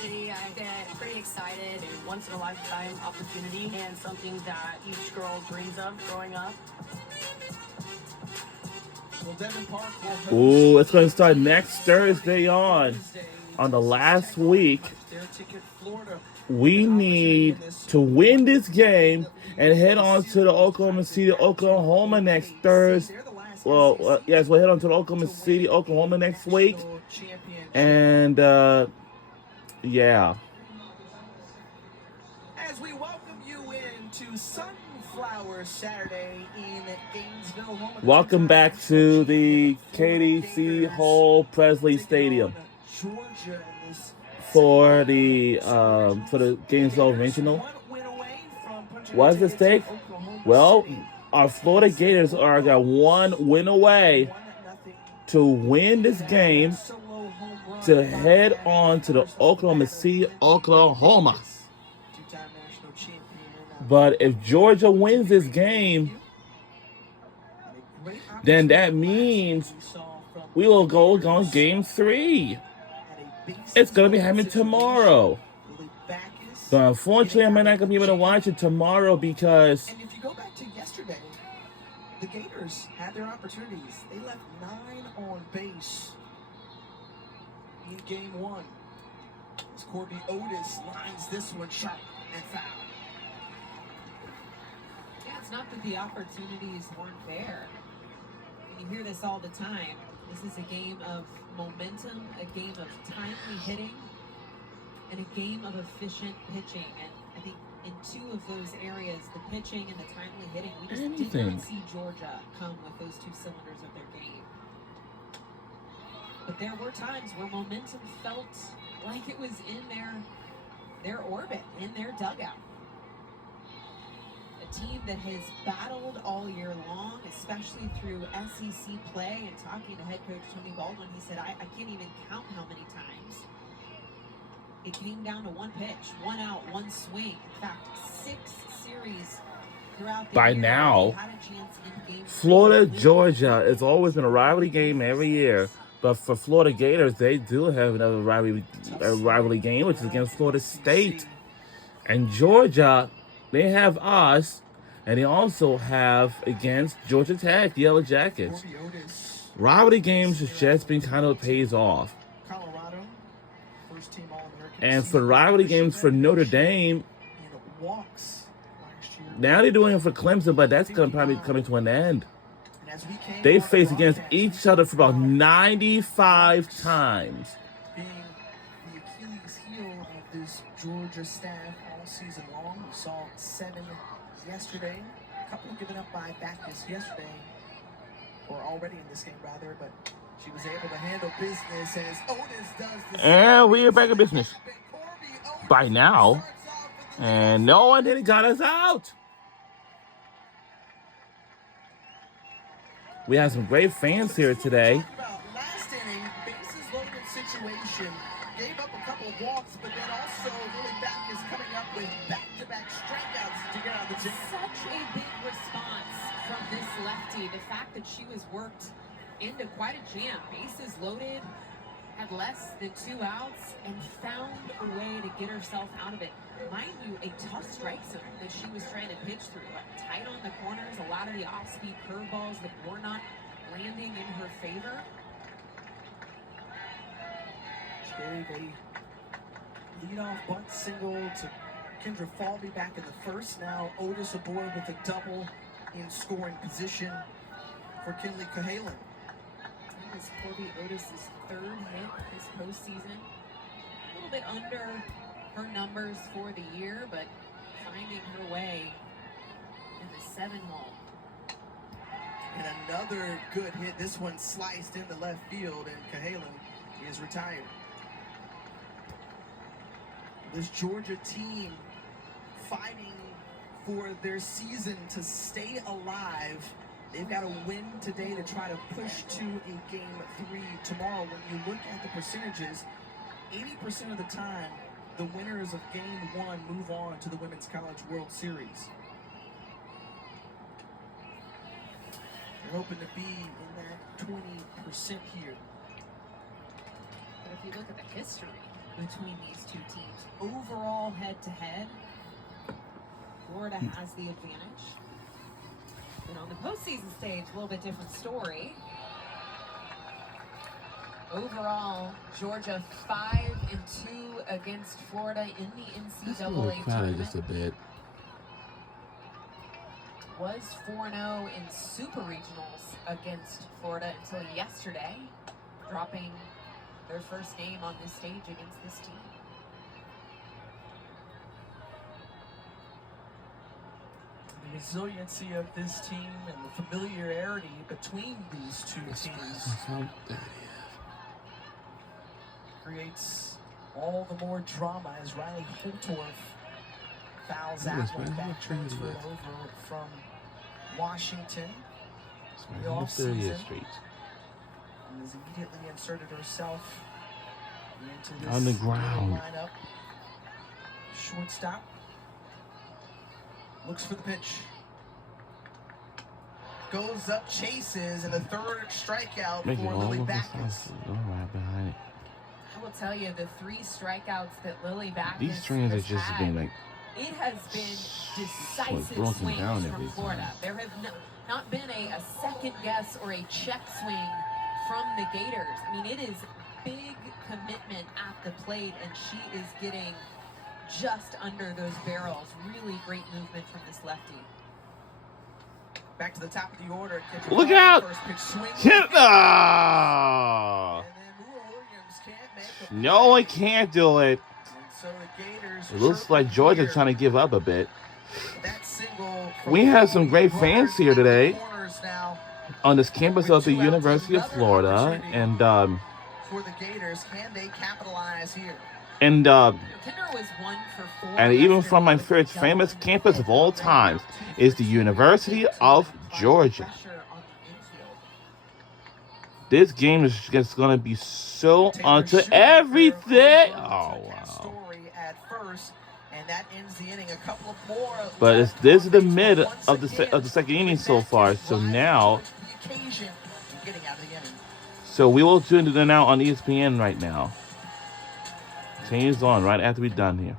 city. I get pretty excited. A once-in-a-lifetime opportunity and something that each girl dreams of growing up. Ooh, it's going to start next Thursday on the last week. We need to win this game and head on to the Oklahoma City, Oklahoma next Thursday. Well, yes, we'll head on to the Oklahoma City, Oklahoma next week. And, yeah. As we welcome you into Sunflower Saturday in Gainesville. Welcome back to the KDC Hall Presley Stadium for the Gainesville Regional. What's the stake? Well, our Florida Gators are got one win away to win this game to head on to the Oklahoma City, Oklahoma. But if Georgia wins this game, then that means we will go on game 3. It's going to be happening tomorrow. But unfortunately, I'm not going to be able to watch it tomorrow because... And if you go back to yesterday, the Gators had their opportunities. They left 9 on base in game 1. As Corby Otis lines this one sharp and foul. Yeah, it's not that the opportunities weren't there. You hear this all the time. This is a game of momentum, a game of timely hitting, and a game of efficient pitching. And I think in 2 of those areas, the pitching and the timely hitting, we just did not see Georgia come with those 2 cylinders of their game. But there were times where momentum felt like it was in their orbit, in their dugout. A team that has battled all year long, especially through SEC play, and talking to head coach Tony Baldwin, he said, I can't even count how many times it came down to 1 pitch, 1 out, 1 swing. In fact, 6 series throughout the by year. now, Had a chance in game Florida, Georgia, it's always been a rivalry game every year. But for Florida Gators, they do have another rivalry game, which is against Florida State. And Georgia, they have us, and they also have against Georgia Tech, Yellow Jackets. Rivalry games has just been kind of pays off. And for rivalry games for Notre Dame, now they're doing it for Clemson, but that's going to probably be coming to an end. They faced against each other for about 95 times. Being the Achilles heel of this Georgia staff all season long. We saw 7 yesterday. A couple given up by Backus yesterday, or already in this game rather, but she was able to handle business as Otis does the same. And we are back in business by now. And no one did got us out. We have some great fans here today. Last inning, bases loaded situation. Gave up a couple of walks, but then also Lily Backus coming up with back-to-back strikeouts to get out of the gym. Such a big response from this lefty. The fact that she was worked into quite a jam. Bases loaded, had less than 2 outs, and found a way to get herself out of it. Mind you, a tough strike zone that she was trying to pitch through. Tight on the corners, a lot of the off-speed curveballs that were not landing in her favor. She gave a leadoff bunt single to Kendra Falvey back in the first. Now Otis aboard with a double in scoring position for Kinley Cahalan. This is Corby Otis' 3rd hit this postseason. A little bit under her numbers for the year, but finding her way in the 7 hole. And another good hit. This one sliced into left field, and Cahalan is retired. This Georgia team fighting for their season to stay alive. They've got to win today to try to push to a game 3 tomorrow. When you look at the percentages, 80% of the time, the winners of game 1 move on to the Women's College World Series. They're hoping to be in that 20% here. But if you look at the history between these two teams. Overall, head-to-head, Florida has the advantage. And on the postseason stage, a little bit different story. Overall, Georgia 5-2 against Florida in the NCAA tournament. Just a bit. Was 4-0 in super regionals against Florida until yesterday, dropping their first game on this stage against this team. The resiliency of this team and the familiarity between these two teams creates all the more drama as Riley Holtorf fouls that one back, transferred over from Washington in the offseason, and has immediately inserted herself into this on the ground lineup. Shortstop looks for the pitch, goes up, chases, and a third strikeout for Lily Backus. I will tell you, the 3 strikeouts that Lily Backus These trains are has just had, being like, it has been decisive broken swings down from every Florida. time. There have not been a second guess or a check swing from the Gators. I mean, it is big commitment at the plate, and she is getting just under those barrels. Really great movement from this lefty. Back to the top of the order. Look out! First pitch swing. Hit the... And then Moore Williams can't make a No, I can't do it. And so the Gators It looks like Georgia's trying to give up a bit. that single from We have some great runners fans here at the today corners now on this campus of the University of Florida, and for the Gators. Can they capitalize here? Kinder was 1 for 4. and even from my favorite famous campus of all times is the University of Georgia. Pressure on the infield. This game is just going to be so onto everything. Oh, wow. Story at first, and that ends the inning. A couple of more. But this is the mid of the second inning so far. So now, The occasion of getting out of the inning. so we will tune to them now on ESPN right now. Change on right after we're done here.